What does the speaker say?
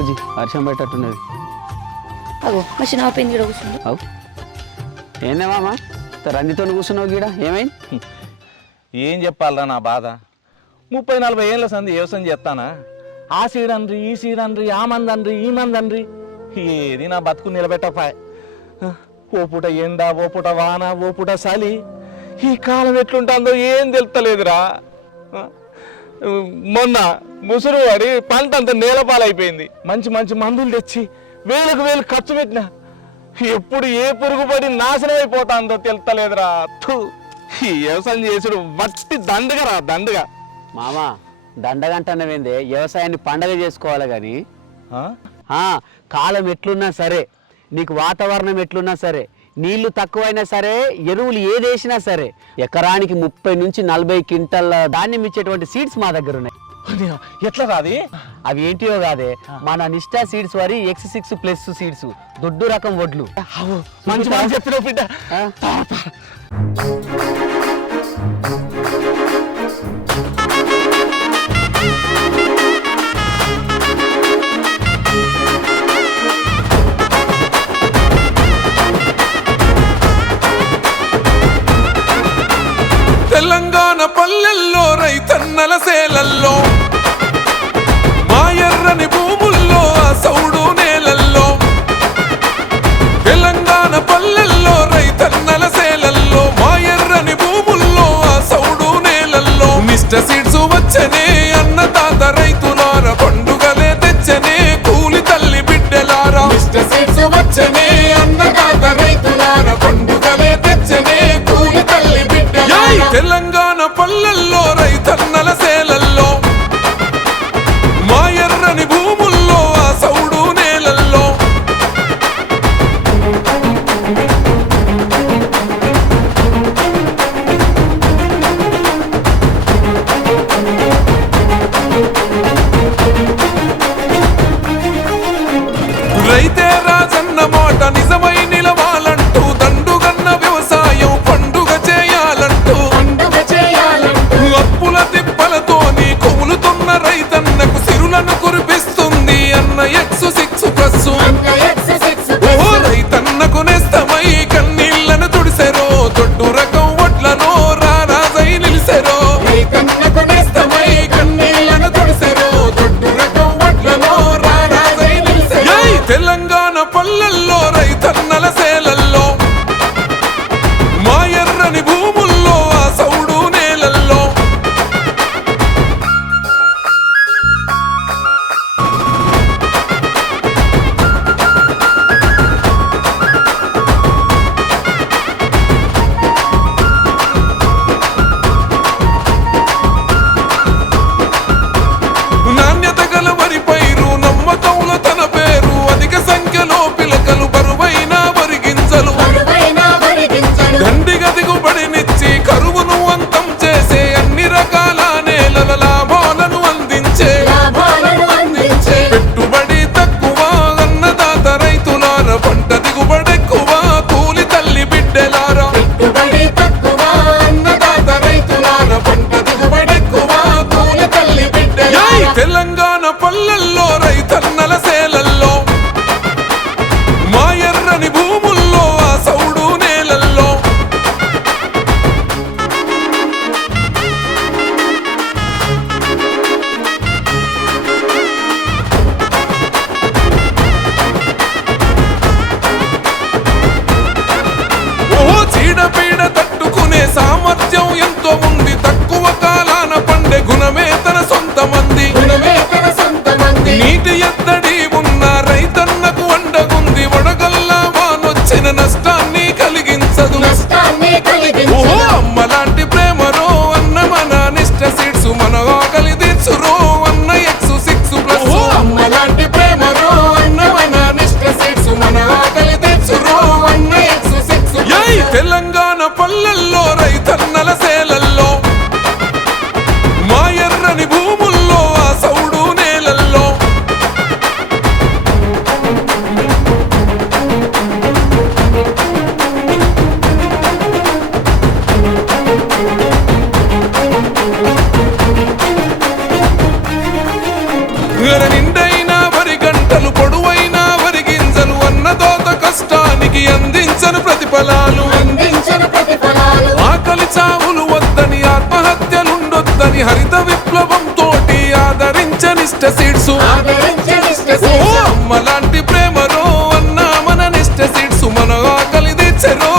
బుజ్జి వర్షం పెట్టట్టున్నది. అగో మషిన్ ఆపింది గీడ కూర్చుంది. అవు ఏందేమామా రంజితో కూర్చున్నావు గీడ ఏమైంది? ఏం చెప్పాలరా నా బాధ. 30-40 ఏళ్ళ సంది వ్యవసాయం చేస్తానా, ఆ సీడన్రి ఈ సీడన్రి ఆ మందన్రి ఈ మందన్రి ఏది నా బతుకు నిలబెట్టపాయ్. ఓ పూట ఎండ ఓ పూట వాన ఓ పూట చలి, ఈ కాలం ఎట్లుంటుందో ఏం తెలుస్తలేదురా. మొన్న ముసురు పడి పంట అంతా నేలపాలైపోయింది. మంచి మంచి మందులు తెచ్చి వేలకు వేలు ఖర్చు పెట్టినా ఎప్పుడు ఏ పురుగు పడి నాశనం అయిపోతాందో తెలుస్తలేదురా. ఈ వ్యవసాయం చేసుడు వట్టి దండగరా దండగా. మామా దండగంటన్నవేందే, వ్యవసాయాన్ని పండగ చేసుకోవాలి కానీ కాలం ఎట్లున్నా సరే, నీకు వాతావరణం ఎట్లున్నా సరే, నీళ్లు తక్కువైనా సరే, ఎరువులు ఏదేసినా సరే, ఎకరానికి 30 నుంచి 40 క్వింటల్ ధాన్యం ఇచ్చేటువంటి సీడ్స్ మా దగ్గర ఉన్నాయి. ఎట్లా రాది? అవి ఏంటియో కాదే, మన నిష్టా సీడ్స్ వారి X6+ సీడ్స్ దొడ్డు రకం వడ్లు. మంచి మంచి చెప్పిన బిడ్డ. తెలంగాణ పల్లెల్లో రైతన్నల సేలల్లో, మా ఎర్రని భూముల్లో ఆ సౌడు నేలల్లో. తెలంగాణ పల్లెల్లో రైతన్నల సేలల్లో, మా ఎర్రని భూముల్లో ఆ సౌడు నేలల్లో. మిస్ట సీడ్స్ వచ్చనే అన్నదాత రైతులార, పండుగలే తెచ్చనే కూలి తల్లి బిడ్డలారా. మిస్ట సీడ్స్ వచ్చనే అన్నదాత రైతులార, పండుగలే తెచ్చనే కూలి తల్లి బిడ్డలారా. తెలంగాణ పల్లెల్లో రైతన్నల సేలల్లో, మా ఎర్రని భూముల్లో ఆ సౌడు నేలల్లో. రైతే రాజన్న మాట నిజమై నిలవాలంటూ, దండుగన్న వ్యవసాయం పండుగ చేయాలంటూ. అప్పుల తిప్పలతోని కొములుతున్న రైతన్నకు సిరులను కురిపిస్తుంది అన్న X6+. ఓ రైతన్నకు నేస్తమై కన్నీళ్లను తుడిసెరో, దొడ్డు రకం వడ్లను రారాజై నిలిసెరో. రైతన్నకు నేస్తమై కన్నీళ్లను తుడిసెరో, దొడ్డు రకం వడ్లను రారాజై నిలిసెరో. తెలంగాణ పల్లెల్లో రైతన్నల సేలల్లో, మా ఎర్రని భూముల్లో ఆ సౌడు నేలల్లో. నాణ్యత గల వరి పైరు, నమ్మకంలో తన పేరు, అధిక సంఖ్యలో పిలకలు, బరువైన వరి గింజలు. దండిగ దిగుబడినిచ్చి కరువును అంతం చేసే, అన్ని రకాల నేలల లాభాలను అందించే. పెట్టుబడి తక్కువ అన్నదాత రైతులార, పంట దిగుబడెక్కువ కూలి తల్లి బిడ్డలారా. పెట్టుబడి తక్కువ అన్నదాత రైతులార, పంట దిగుబడెక్కువ కూలి తల్లి బిడ్డలారా. తెలంగాణ పల్లెల్లో రైతన్నల సేలల్లో, మా ఎర్రని భూముల్లో ఆ సౌడు నేలల్లో. ఓ చీడపీడ తట్టుకునే సామర్థ్యం ఎంతో ఉంది, తక్కువ కాలాన పండే గుణమే తన సొంతమంది. నీటి ఎద్దడి ఉన్న రైతన్నకు అండగుంది, వడగల్లా వానొచ్చిన నష్టాన్ని కలిగించదు. ఓహో అమ్మలాంటి ప్రేమరో అన్న మన నిష్ట సీడ్స్, మన ఆకలి తీర్చురో అన్న X6+. అమ్మలాంటి ప్రేమరో అన్న మన నిష్ట సీడ్స్, మన ఆకలి తీర్చురో అన్న X6+. తెలంగాణ పల్లెల్లో రైతన్నల సేలల్లో, మా ఎర్రని భూముల్లో ఆ సౌడు నేలల్లో. నిష్ట సీడ్స్ అమ్మ లాంటి ప్రేమలో అన్న మన నిష్ట సీడ్స్ మన ఆకలి తెచ్చరో